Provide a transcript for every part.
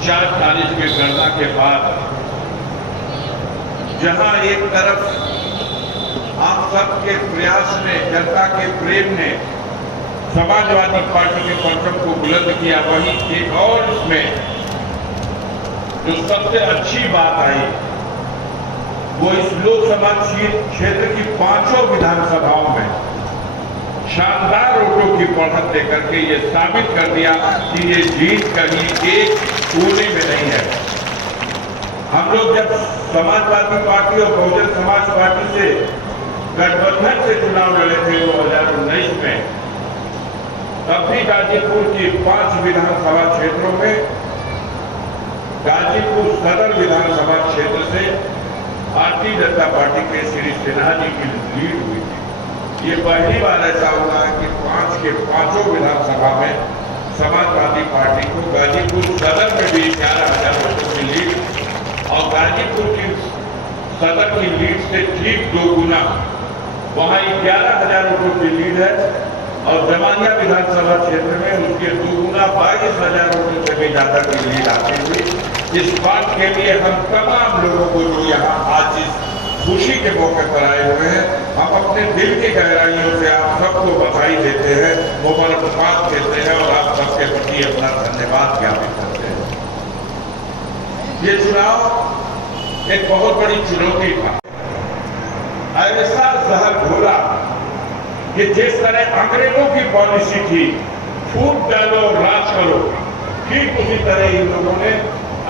4 तारीख के गणना के बाद जहां एक तरफ आप सबके प्रयास ने, जनता के प्रेम ने समाजवादी पार्टी के परचम को बुलंद किया, वहीं एक और इसमें जो सबसे अच्छी बात आई वो इस लोकसभा क्षेत्र की 5 विधानसभाओं में शानदार वोटों की बढ़त देकर के ये साबित कर दिया कि ये जीत कहीं एक कोने में नहीं है। हम लोग जब समाजवादी पार्टी और बहुजन समाज पार्टी से गठबंधन से चुनाव लड़े थे 2019 में, तब भी गाजीपुर की 5 विधानसभा क्षेत्रों में गाजीपुर सदर विधानसभा क्षेत्र से भारतीय जनता पार्टी के श्री सिन्हा जी की लीड हुई थी। ये पहली बार ऐसा हुआ है कि 5 के 5 विधानसभा में समाजवादी पार्टी को गाजीपुर सदर में भी 11,000 वोटों की लीड और गाजीपुर की सदर की लीड से ठीक 2 गुना वहां 11,000 वोटों की लीड है और जमानिया विधानसभा क्षेत्र में उसके 2 गुना 22,000 वोटों से भी ज्यादा की लीड आती हुई। इस बात के लिए हम तमाम लोगों को जो यहाँ आज इस खुशी के मौके पर आए हुए हैं, हम अपने दिल की गहराइयों से आप सबको बधाई देते हैं, मुबारकबाद देते हैं और आप सबके प्रति अपना धन्यवाद ज्ञापित करते हैं। ये चुनाव एक बहुत बड़ी चुनौती था। ऐसा जहर घोला कि जिस तरह अंग्रेजों की पॉलिसी थी, फूट डालो राज करो, ठीक उसी तरह इन लोगों ने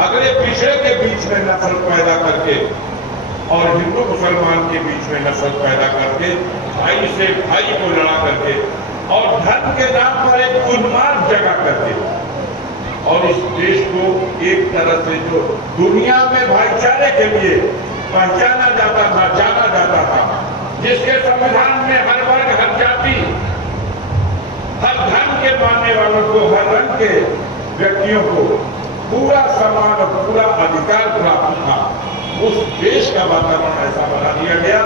अगले पिछड़े के बीच में नफरत पैदा करके और हिंदू मुसलमान के बीच में नफरत पैदा करके, भाई से भाई को लड़ा करके और धर्म के नाम पर एक उन्माद जगा करके और इस देश को एक तरह से जो दुनिया में भाईचारे के लिए पहचाना जाता था, जाना जाता था, जिसके संविधान में हर वर्ग, हर जाति, हर धर्म के मानने वालों को, हर रंग के व्यक्तियों को पूरा सम्मान और पूरा अधिकार प्राप्त था, उस देश का वातावरण ऐसा बना दिया गया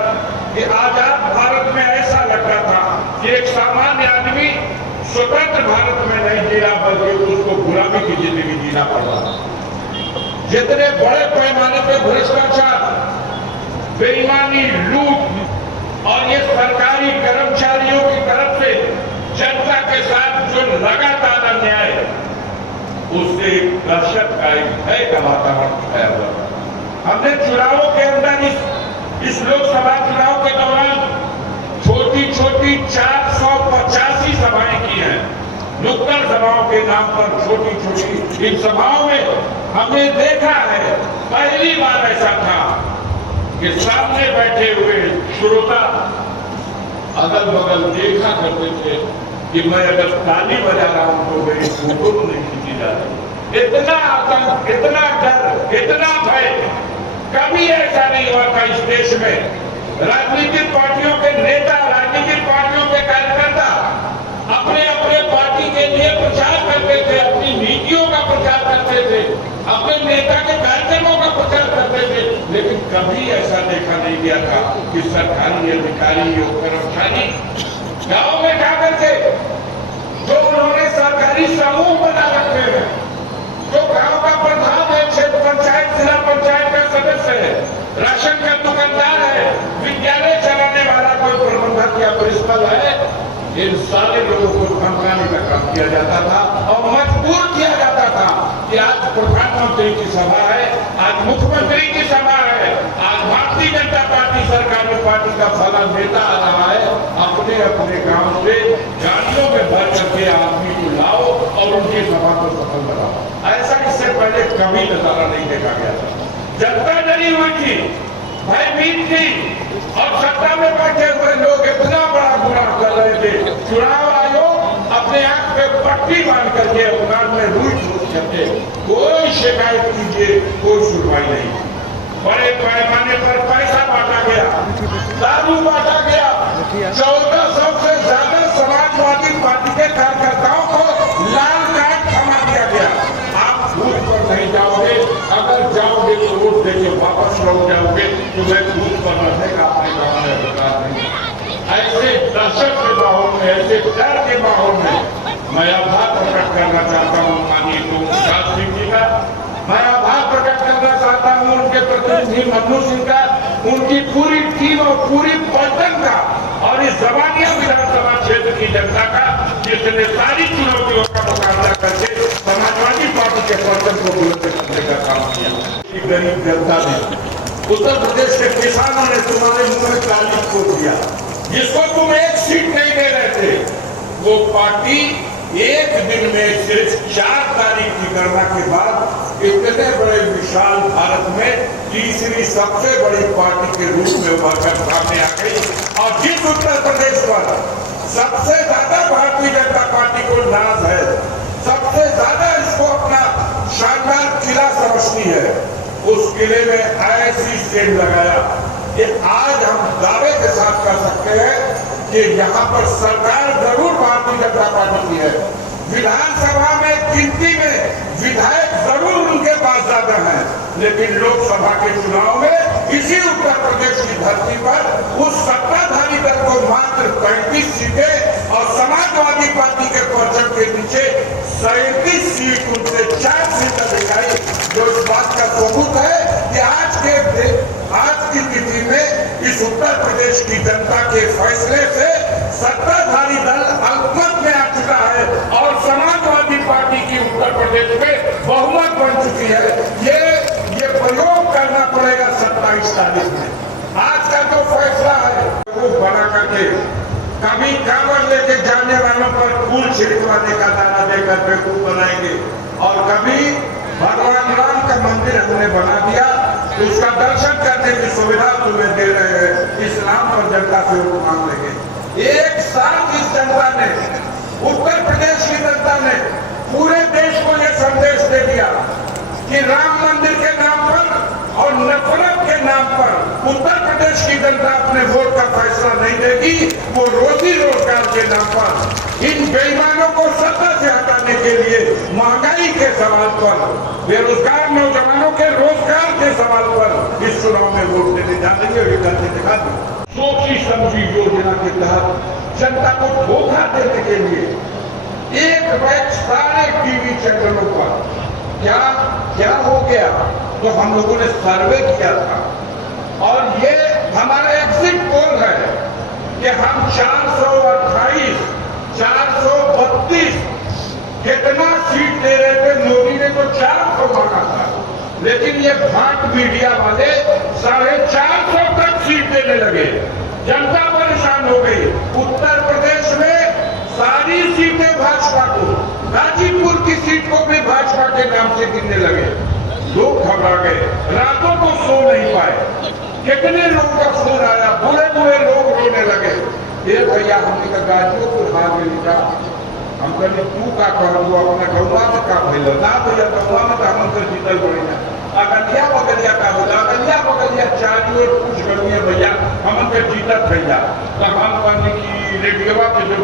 कि आजाद भारत में ऐसा लगता था कि एक सामान्य आदमी स्वतंत्र भारत में नहीं जी रहा, बल्कि उसको गुलामी की जिंदगी जीना पड़ रहा। जितने बड़े पैमाने पर भ्रष्टाचार, बेईमानी, लूट और ये सरकारी कर्मचारियों की तरफ से जनता के साथ जो लगातार अन्याय, उससे दहशत का, एक भय का वातावरण छाया हुआ था। हमने चुनावों के अंदर इस लोकसभा चुनाव के दौरान छोटी छोटी 485 सभाएं की हैं। नुक्कड़ सभाओं के नाम पर छोटी छोटी इन सभाओं में हमने देखा है, पहली बार ऐसा था कि सामने बैठे हुए श्रोता अगल बगल देखा करते थे कि मैं अगर ताली बजा रहा हूं तो मेरी फोटो नहीं खींची जा रही। इतना आतंक, इतना डर, इतना भय कभी ऐसा नहीं हुआ था इस देश में। राजनीतिक पार्टियों के नेता, राजनीतिक पार्टियों के कार्यकर्ता अपने अपने पार्टी के लिए प्रचार करते थे, अपनी नीतियों का प्रचार करते थे, अपने नेता के कार्यक्रमों का प्रचार करते थे, लेकिन कभी ऐसा देखा नहीं गया था कि सरकारी अधिकारी या कर्मचारी गांव में जाकर के जो उन्होंने सरकारी समूह बना रखे हैं, जो गांव का प्रधान है, क्षेत्र पंचायत, जिला पंचायत का सदस्य है, राशन का दुकानदार है, विद्यालय चलाने वाला कोई प्रबंधक या प्रिंसिपल है, इन सारे लोगों को धमकाने का काम किया जाता था और मजबूर किया जाता था कि आज प्रधानमंत्री की सभा है, आज मुख्यमंत्री की सभा है, आज भारतीय जनता पार्टी सरकारी पार्टी का फला नेता आ रहा है, अपने अपने गांव से गाड़ियों में भर करके आदमी को लाओ और उनकी सभा को सफल बनाओ। ऐसा इससे पहले कभी नजारा नहीं देखा गया था। जनता डरी हुई थी, भयभीत थी और सत्ता में बैठे हुए लोग इतना बड़ा गुनाह कर रहे थे। चुनाव आयोग अपने आंख पे पट्टी बांध करके अखबार में रुई करके कोई शिकायत कीजिए, कोई सुनवाई नहीं। बड़े पैमाने पर पैसा बांटा गया, दारू बांटा गया, 1400 से ज्यादा समाजवादी पार्टी के कार्यकर्ताओं को लाल कार्ड थमा दिया गया। आप बूथ पर नहीं जाओगे, अगर जाओगे तो वोट देके वापस लौट जाओगे, तुम्हें बूथ पर रहने का अपने गाँव में अधिकार नहीं। ऐसे दहशत के माहौल में, ऐसे डर के माहौल में मैं आभार प्रकट करना चाहता हूँ माननीय प्रसाद सिंह जी का प्रतिनिधि मन्नू सिंह का, उनकी पूरी टीम और पूरी पलटन का, और इस जवानिया विधानसभा क्षेत्र की जनता का, जिसने सारी चुनौतियों का मुकाबला करके समाजवादी पार्टी के पलटन को बुलंद करने का काम किया। गरीब जनता ने, उत्तर प्रदेश के किसानों ने तुम्हारे मुंह में ताली ठोक दिया। जिसको तुम एक सीट नहीं दे रहे थे, वो पार्टी एक दिन में सिर्फ 4 तारीख की गणना के बाद इतने बड़े विशाल भारत में तीसरी सबसे बड़ी पार्टी के रूप में उभरकर सामने आ गई। और जिस उत्तर प्रदेश पर सबसे ज्यादा भारतीय जनता पार्टी को नाज है, सबसे ज्यादा इसको अपना शानदार किला समझती है, उस किले में ऐसी सेंध लगाया कि आज हम दावे के साथ कर सकते हैं कि यहाँ पर सरकार जरूर भारतीय जनता पार्टी की है। विधानसभा में गिनती में विधायक जरूर उनके पास ज्यादा हैं, लेकिन लोकसभा के चुनाव में इसी उत्तर प्रदेश की धरती पर उस सत्ताधारी दल को मात्र 35 सीटें और समाजवादी पार्टी के परचम के नीचे 37 सीट, उनसे 4 सीटें दिखाई, जो इस बात का सबूत है कि आज की स्थिति में इस उत्तर प्रदेश की जनता के फैसले से सत्ताधारी दल अल्पमत में आ चुका है और समाजवादी पार्टी की उत्तर प्रदेश में बहुमत बन चुकी है। ये प्रयोग करना पड़ेगा 27 तारीख में। आज का जो फैसला है वो बना करके कभी कांवर लेके जाने वालों पर फूल छिड़कवाने का दाना देकर बेवकूफ बनाएंगे, और कभी भगवान राम का मंदिर हमने बना दिया तो उसका दर्शन करने की सुविधा तुम्हें दे रहे हैं, इस नाम पर जनता से वो मांग लेंगे। एक साथ इस जनता ने, उत्तर प्रदेश की जनता ने पूरे देश को यह संदेश दे दिया कि राम मंदिर के नाम पर और नफरत के नाम पर उत्तर प्रदेश की जनता अपने वोट का फैसला नहीं देगी। वो रोजी रोजगार के नाम पर इन बेईमानों को सत्ता से हटाने के लिए महंगाई के सवाल पर, बेरोजगार नौजवानों के रोजगार के सवाल पर इस चुनाव में वोट देने जा रही है। ये करके दिखा दी। सोची समझी योजना के तहत जनता को धोखा देने के लिए एक बैच सारे टीवी चैनलों पर क्या हो गया, तो हम लोगों ने सर्वे किया था और ये हमारा एग्जिट पोल है कि हम 428, 432 कितना सीट दे रहे थे। मोदी ने तो 400 मांगा था, लेकिन ये भाट मीडिया वाले 450 तक सीट देने लगे। जनता परेशान हो गई। उत्तर प्रदेश में सारी सीटें भाजपा को, गाजीपुर की सीट को भी भाजपा के नाम से गिनने लगे। लोग घबरा गए, रातों को सो नहीं पाए। कितने लोगों का फोन आया, बुरे बुरे लोग रोने लगे। ये भैया हमने का गाजीपुर हार में लिखा, हम कहते तू का कहूँ अपने गौवा में का भैल ना भैया, गौवा में तो हम जीतल बढ़िया अगलिया बगलिया का बोला, अगलिया बगलिया चारी और कुछ गलिए भैया हम जीतत भैया। तब हम कहने की रेडियोवा के जो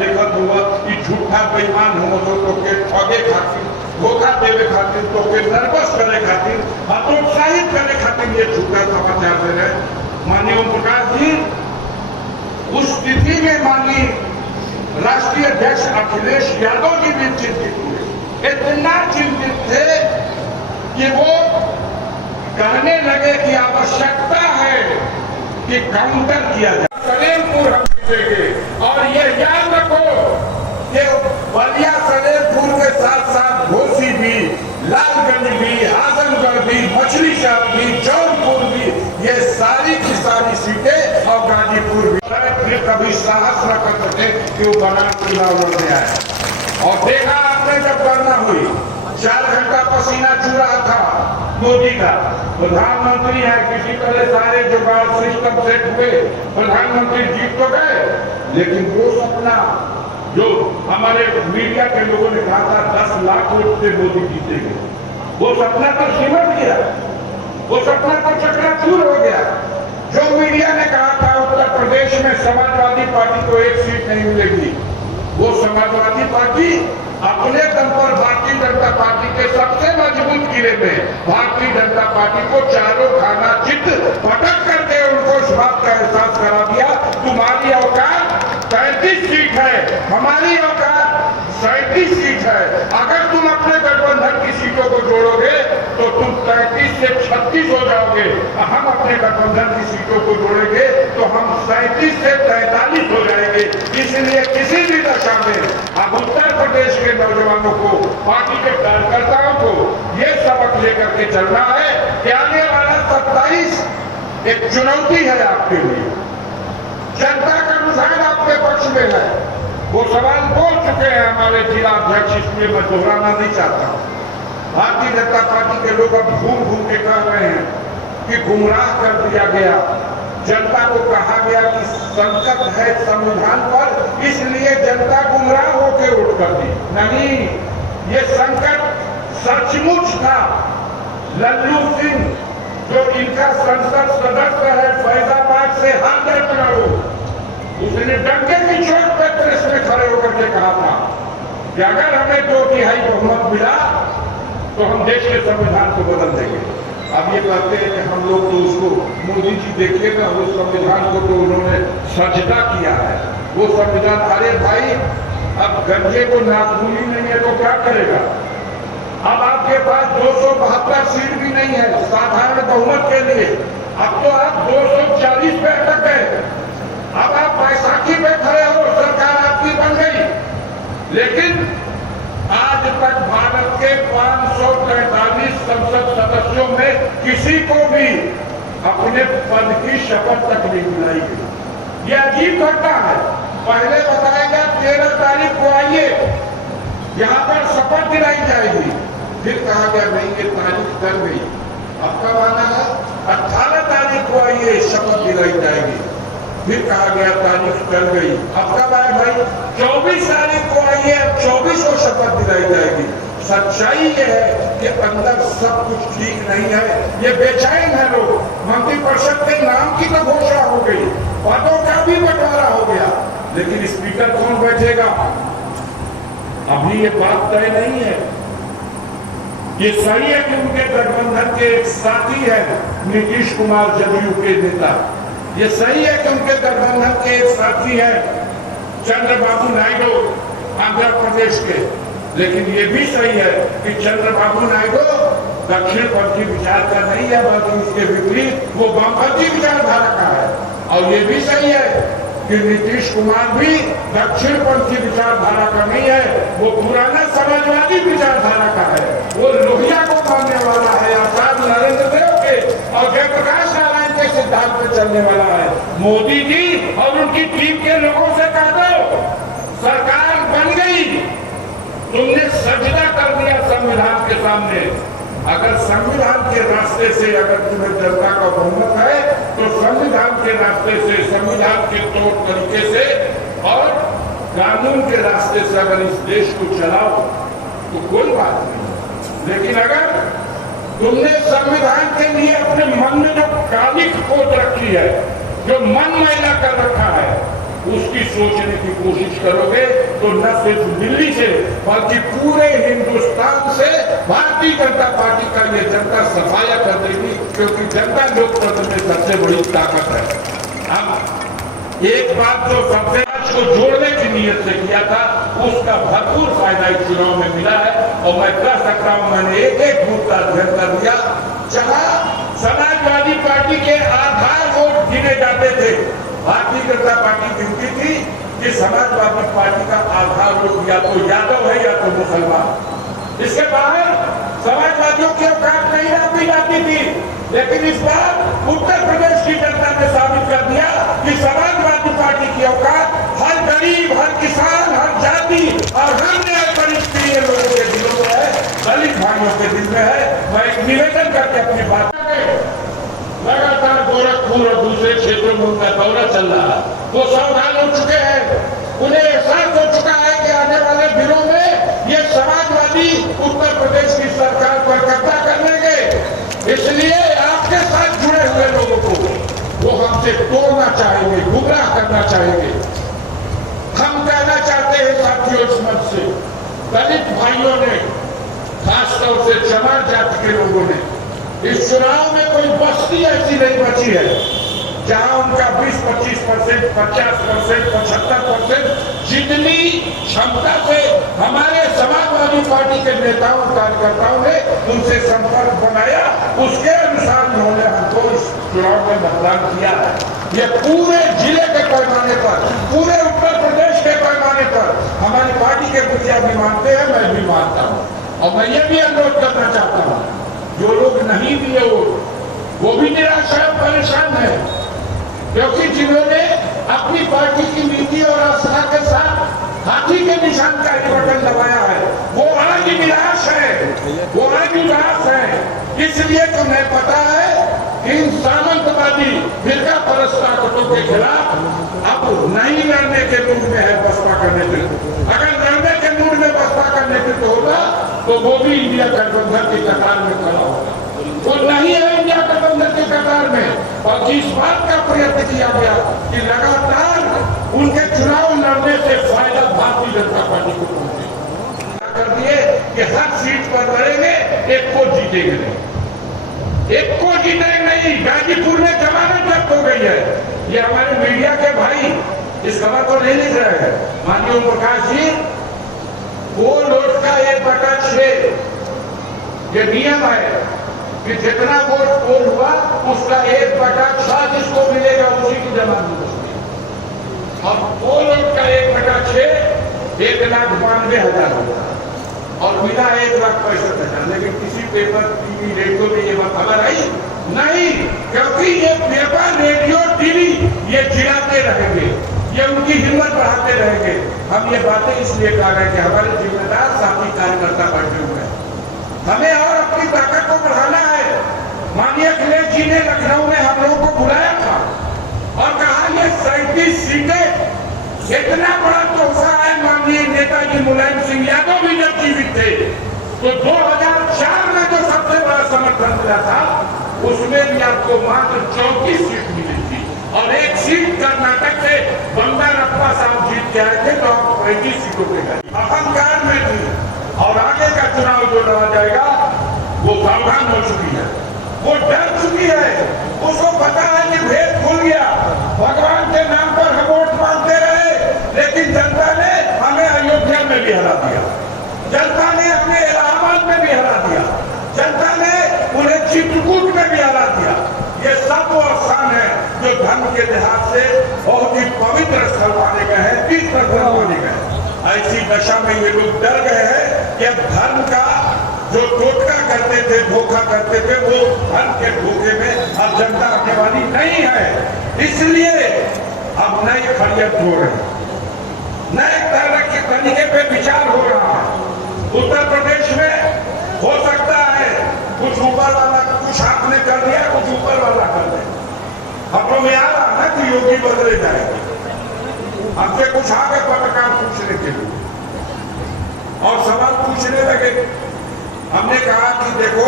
देखत हुआ कि झूठा बेईमान हो तो के ठगे खातिर, धोखा देवे खातिर, तो के नर्वस करे खातिर, हतोत्साहित करे खातिर ये झूठा समाचार दे रहे। माननीय ओम प्रकाश जी, उस स्थिति में माननीय राष्ट्रीय अध्यक्ष अखिलेश यादव जी भी चिंतित हुए। इतना चिंतित थे कि वो कहने लगे कि आवश्यकता है कि काउंटर किया जाए। सलेमपुर हम जीतेंगे, और ये याद रखो कि बलिया सलेमपुर के साथ साथ घोसी भी, लालगंज भी, आजमगढ़ भी, मछली शहर भी, जौनपुर भी, ये सारी की सारी सीटें और गाजीपुर भी शायद कभी साहस न कर सके कि वो बना चुनाव लड़ने आए। और देखा आपने जब गणना हुई, 4 घंटा पसीना चू रहा था मोदी का। प्रधानमंत्री है, किसी तरह सारे जुगाड़ सिस्टम सेट हुए, प्रधानमंत्री जीत तो गए, लेकिन वो सपना जो हमारे मीडिया के लोगों ने कहा था 10 लाख वोट से मोदी जीतेंगे, वो सपना तो सिमट गया, वो सपना तो चकनाचूर हो गया। जो मीडिया ने कहा था उत्तर प्रदेश में समाजवादी पार्टी को 1 सीट नहीं मिलेगी, वो समाजवादी पार्टी अपने दम पर भारतीय जनता पार्टी के सबसे मजबूत किले में भारतीय जनता पार्टी को चारों खाना चित पटक करके उनको इस बात का एहसास करा दिया, तुम्हारी औकात 35 सीट है, हमारी औकात 37 सीट है। अगर तुम अपने गठबंधन की सीटों को जोड़ोगे तो तुम 33 से 36 हो जाओगे, हम अपने गठबंधन की सीटों को जोड़ेंगे तो हम 37 से 43 हो जाएंगे। इसलिए किसी भी दशा में अब उत्तर प्रदेश के नौजवानों को, पार्टी के कार्यकर्ताओं को ये सबक लेकर के चलना है कि आने वाला 27 एक चुनौती है आपके लिए। जनता का रुझान आपके पक्ष में है। वो सवाल बोल चुके हैं हमारे जिला अध्यक्ष, इसलिए मैं दोहराना नहीं चाहता। भारतीय जनता पार्टी के लोग अब घूम घूम के कह रहे हैं कि गुमराह कर दिया गया, जनता को कहा गया कि संकट है संविधान पर, इसलिए जनता गुमराह होकर वोट कर दी। नहीं, ये संकट सचमुच था। लल्लू सिंह जो इनका संसद सदस्य है फैजाबाद से, हाथ बनाओ, उसने डंके की चोट पर प्रेस में खड़े होकर के कहा था कि अगर हमें 2/3 बहुमत मिला तो हम देश के संविधान को बदल देंगे। अब ये कहते हैं कि हम लोग तो उसको, मोदी जी देखिएगा उस संविधान को तो उन्होंने सजदा किया है, वो संविधान। अरे भाई, अब गंजे को नाखूनी नहीं है तो क्या करेगा? अब आपके पास 272 सीट भी नहीं है साधारण बहुमत के लिए। अब तो आप 240 पे अटक गए। अब आप बैसाखी पे खड़े हो, सरकार आपकी बन गई। लेकिन आज तक भारत के 543 संसद सदस्यों में किसी को भी अपने पद की शपथ तक नहीं दिलाई गई। यह अजीब घटना है। पहले बताया गया 13 तारीख को आइए, यहाँ पर शपथ दिलाई जाएगी। फिर कहा गया नहीं, ये तारीख टल गई। अब कब आना है? 18 तारीख को आइए, शपथ दिलाई जाएगी। फिर कहा गया तारीख टल गई। अब कब आए भाई? 24 तारीख को आइए, अब 24 को शपथ दिलाई जाएगी। सच्चाई ये है कि अंदर सब कुछ ठीक नहीं है, ये बेचैन है लोग। मंत्रिपरिषद के नाम की तो घोषणा हो गई, पदों का भी बंटवारा हो गया, लेकिन स्पीकर कौन बैठेगा अभी ये बात तय नहीं है। ये सही है कि उनके गठबंधन के एक साथी है नीतीश कुमार, जदयू के नेता। ये सही है कि उनके गठबंधन के एक साथी है चंद्रबाबू नायडू आंध्र प्रदेश के। लेकिन ये भी सही है कि चंद्रबाबू नायडू दक्षिणपंथी विचार का नहीं है, बल्कि उसके विपरीत वो वामपंथी विचारधारा का है। और ये भी सही है कि नीतीश कुमार भी दक्षिणपंथी विचारधारा का नहीं है, वो पुराना समाजवादी विचारधारा का है। वो लोहिया को मानने वाला है, आचार्य नरेंद्र देव के और जयप्रकाश नारायण के सिद्धांत पर चलने वाला है। मोदी जी और उनकी टीम के लोगों से कह दो, सरकार बन गई, तुमने सजदा कर दिया संविधान के सामने। अगर संविधान के रास्ते से अगर तुम्हें जनता का बहुमत है तो संविधान के रास्ते से, संविधान के तौर तरीके से और कानून के रास्ते से अगर इस देश को चलाओ तो कोई बात नहीं। लेकिन अगर तुमने संविधान के लिए अपने मन में जो कालिक खोज रखी है, जो मन मैला कर रखा है, उसकी सोचने की कोशिश करोगे तो न सिर्फ दिल्ली से बल्कि पूरे हिंदुस्तान से भारतीय जनता पार्टी का ये जनता सफाया कर देगी, क्योंकि जनता लोकतंत्र में सबसे बड़ी ताकत है। अब एक बात जो सबसे आज को जोड़ने की नीयत से किया था, उसका भरपूर फायदा इस चुनाव में मिला है। और मैं कह सकता हूं, मैंने एक एक बूथ का अध्ययन कर दिया, जहां समाजवादी पार्टी के आधार वोट गिने जाते थे। भारतीय जनता पार्टी गिनती थी कि समाजवादी पार्टी का आधार वोट या तो यादव है या तो मुसलमान। इसके बाहर समाजवादियों की औकात नहीं नापी जाती थी। लेकिन इस बार उत्तर प्रदेश की जनता ने साबित कर दिया कि समाजवादी पार्टी की औकात हर गरीब, हर किसान, हर जाति और हर न्याय परिस्थिति लोगों के दिलों में है, दलित भाइयों के दिल में है। मैं एक निवेदन करके अपनी बात, लगातार गोरखपुर और दूसरे क्षेत्रों में उनका दौरा चल रहा है। वो सावधान हो चुके हैं, उन्हें एहसास हो चुका है कि आने वाले दिनों में ये समाजवादी उत्तर प्रदेश की सरकार पर कब्जा कर लेंगे। इसलिए आपके साथ जुड़े हुए लोगों को वो हमसे तोड़ना चाहेंगे, गुमराह करना चाहेंगे। हम कहना चाहते हैं साथियों, इस मंच से दलित भाइयों ने, खासतौर से चमार जाति के लोगों ने, इस चुनाव में कोई बस्ती ऐसी नहीं बची है जहां उनका 20-25%, 50%, 75% जितनी क्षमता से हमारे समाजवादी पार्टी के नेताओं कार्यकर्ताओं ने उनसे संपर्क बनाया, उसके अनुसार उन्होंने हमको इस चुनाव में मतदान किया है। ये पूरे जिले के पैमाने पर, पूरे उत्तर प्रदेश के पैमाने पर हमारी पार्टी के मुखिया भी मानते हैं, मैं भी मानता हूँ। और मैं ये भी अनुरोध करना चाहता हूँ, जो लोग नहीं दिए वो भी निराश है, परेशान है, क्योंकि जिन्होंने अपनी पार्टी की नीति और आस्था के साथ हाथी के निशान का बटन दबाया है, वो आज निराश है, वो आज उदास है। इसलिए तुम्हें पता है कि इन सामंतवादी फिरका परस्त ताकतों के खिलाफ अब नहीं लड़ने के मूड में है बसपा का नेतृत्व। अगर लड़ने के मूड में बसपा का नेतृत्व होगा तो वो भी इंडिया गठबंधन की कतार में खड़ा होगा। वो नहीं है इंडिया गठबंधन की कतार में। और इस बात का प्रयत्न किया गया कि लगातार उनके चुनाव लड़ने से फायदा भारतीय जनता पार्टी को पहुंचे कर दिए कि हर सीट पर लड़ेंगे, एक को जीतेंगे नहीं, एक को जीतेंगे नहीं। गाजीपुर में जमानत जब्त हो गई है। ये हमारे मीडिया के भाई इस खबर को नहीं लिख रहे हैं। माननीय ओम प्रकाश जी, वो वोट का 1/6 ये नियम है कि जितना वोट पोल हुआ उसका 1/6 जिसको मिलेगा उसी की जमानत होगी। और वो वोट का 1/6 1,92,000 होगा और मिला 1,65,000। लेकिन किसी पेपर, टीवी, रेडियो में ये खबर आई नहीं, क्योंकि ये पेपर, रेडियो, टीवी ये चिढ़ाते रहेंगे, ये उनकी हिम्मत बढ़ाते रहेंगे। हम ये बातें इसलिए कर रहे हैं कि हमारे जिम्मेदार साथी कार्यकर्ता बैठे हुए हैं, हमें और अपनी ताकत को बढ़ाना है। माननीय अखिलेश जी ने लखनऊ में हम लोगों को बुलाया था और कहा ये 37 सीटें इतना बड़ा तोहफा है। माननीय नेताजी मुलायम सिंह यादव भी जब जीवित थे तो 2004 में जो सबसे बड़ा समर्थन मिला था उसमें भी आपको मात्र 34 सीट मिली थी और एक सीट कर्नाटक से बंगारप्पा साहब जीत के आए थे तो आप 35 सीटों पे गए। अहंकार में थी और आगे का चुनाव जो लड़ा जाएगा वो सावधान हो चुकी है, वो डर चुकी है, उसको पता है कि भेद खुल गया। भगवान के नाम पर हम वोट मांगते रहे, लेकिन जनता ने हमें अयोध्या में भी हरा दिया, जनता ने हमें इलाहाबाद में भी हरा दिया, जनता ने उन्हें चित्रकूट में भी हरा दिया। ये सब वो स्थान है जो धर्म के लिहाज से बहुत ही पवित्र स्थल माने गए हैं, तीर्थ स्थल माने गए हैं। ऐसी दशा में ये लोग डर गए हैं कि अब धर्म का जो टोटका करते थे, धोखा करते थे, वो धर्म के धोखे में अब जनता आने वाली नहीं है। इसलिए अब नई खड़ियत हो रही, नए तरह के तरीके पे विचार हो रहा है। उत्तर प्रदेश में हो सकता है कुछ ऊपर वाला, कुछ आपने कर दिया, कुछ ऊपर वाला कर दे। हमको में आ रहा है कि योगी बदले जाएंगे। हमसे कुछ आगे पत्रकार पूछने के लिए और सवाल पूछने लगे। हमने कहा कि देखो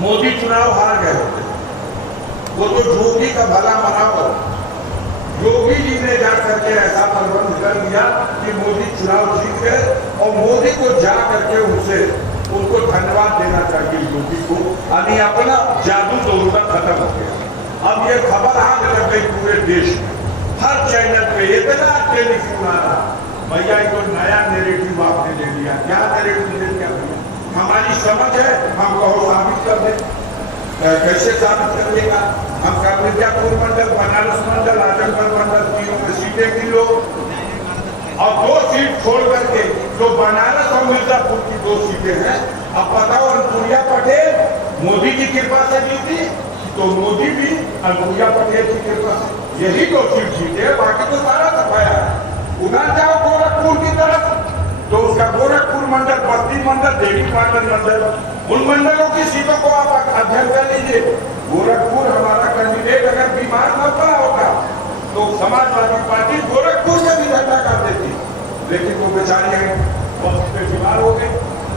मोदी चुनाव हार गए होते, वो तो योगी का भला मना हो। योगी जी ने जाकर के ऐसा प्रबंध कर दिया कि मोदी चुनाव जीत गए और मोदी को जा करके उनको धन्यवाद देना चाहिए योगी को। यानी अपना जादू तो उनका खत्म हो गया। अब ये खबर आग लग गई पूरे देश में, हर चैनल पे इतना टेलीफोन आ रहा, भैया ये तो नया नैरेटिव आपने ले लिया। क्या नैरेटिव ले लिया भैया? हमारी समझ है, हम कहो साबित कर दे। कैसे साबित कर देगा? हम का मिर्जापुर मंडल, बनारस मंडल, आजमगढ़ मंडल, तीनों में सीटें गिन लो और 2 सीट छोड़ करके जो बनारस और मिर्जापुर की 2 सीटें हैं, अब बताओ अनुप्रिया पटेल मोदी की कृपा से जीती तो मोदी भी अनुप्रिया पटेल की कृपा से यही 2 सीट जीते, बाकी तो सारा सफाया है। उधर जाओ गोरखपुर की तरफ तो उसका गोरखपुर मंडल, बस्ती मंडल, देवी पाटन मंडल, उन मंडलों की सीटों को आप अध्ययन कर लीजिए। गोरखपुर हमारा कैंडिडेट अगर बीमार न पड़ा होता तो समाजवादी पार्टी गोरखपुर में भी झंडा कर देती, लेकिन वो बेचारी पे बीमार हो गई,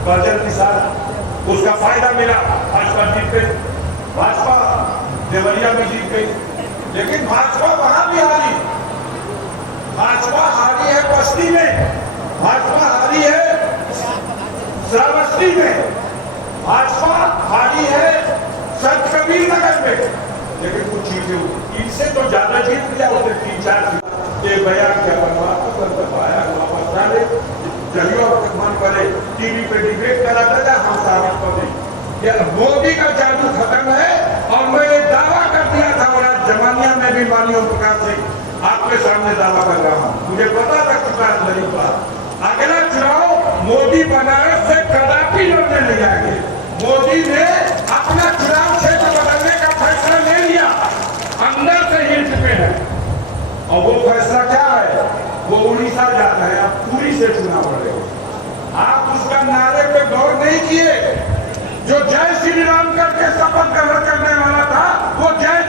बजट की साथ उसका फायदा मिला, भाजपा जीत गई, भाजपा देवरिया में जीत गई। लेकिन भाजपा वहां भी हारी, भाजपा हारी है बस्ती में, भाजपा हारी है श्रावस्ती में, भाजपा हारी है संत कबीर नगर में, लेकिन कुछ चीजें इनसे तो ज्यादा जीत लिया उसने 3-4 सीट। ये भैया क्या बनवाया वापस डाले जलियो मन करे टीवी पे डिबेट कराता था, हम साबित कर दें मोदी का जादू खत्म है। और मैं ये दावा कर दिया था और आज जमानिया में भी माननीय ओम प्रकाश सिंह आपके सामने दावा कर रहा हूं, मुझे पता था प्रकाश गरीब बात, अगला चुनाव मोदी बनारस से कदापि लड़ने नहीं आएंगे। मोदी ने अपना चुनाव क्षेत्र बदलने का फैसला ले लिया, अंदर से हिंट पे है। और वो फैसला क्या है? वो उड़ीसा जाना है, आप पूरी से चुनाव लड़ेगा। आप उसका नारे पे गौर नहीं किए। जो जय श्री राम करके शपथ ग्रहण करने वाला था वो जय